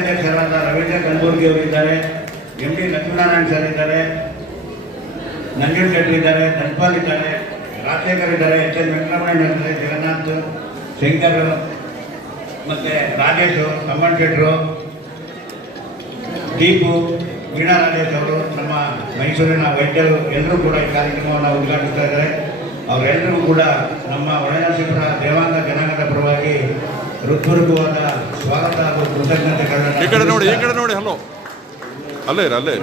ರಾಜ್ಯಾಧ್ಯಕ್ಷರಾದ ರವೀಂದ್ರ ಕಲಬುರ್ಗಿ ಅವರಿದ್ದಾರೆ, M D Lakshminarayana sir ಇದ್ದಾರೆ, ನಂಜುಂಡ ಶೆಟ್ಟಿ ಇದ್ದಾರೆ, ಧನ್ಪಾಲ್ ಇದ್ದಾರೆ, ರಾಜಶೇಖರ್ ಇದ್ದಾರೆ, ಎಚ್ ಎನ್ ವೆಂಕಟರಮಣ ಇದ್ದಾರೆ, ಜಗನ್ನಾಥ್, ಶಂಕರ್, ಮತ್ತು ರಾಜೇಶು, ತಮ್ಮಣ್ಣ ಶೆಟ್ಟರು, ದೀಪು, ವೀಣಾ ರಾಜೇಶ್ ಅವರು, ನಮ್ಮ ಮೈಸೂರಿನ ವೈದ್ಯರು ಎಲ್ಲರೂ ಕೂಡ ಈ ಕಾರ್ಯಕ್ರಮವನ್ನು ಉದ್ಘಾಟಿಸ್ತಾ ಇದ್ದಾರೆ. ಅವರೆಲ್ಲರಿಗೂ ಕೂಡ ನಮ್ಮ ಒಳನರಸೀಪುರ ದೇವಾಂಗ ಜನಾಂಗದ ಪರವಾಗಿ ಹೃತ್ಪೂರ್ವಕವಾದ ಸ್ವಾಗತ ಹಾಗೂ ಕೃತಜ್ಞತೆಗಳನ್ನು. ಈ ಕಡೆ ನೋಡಿ ಹಲೋ, ಅಲ್ಲೇ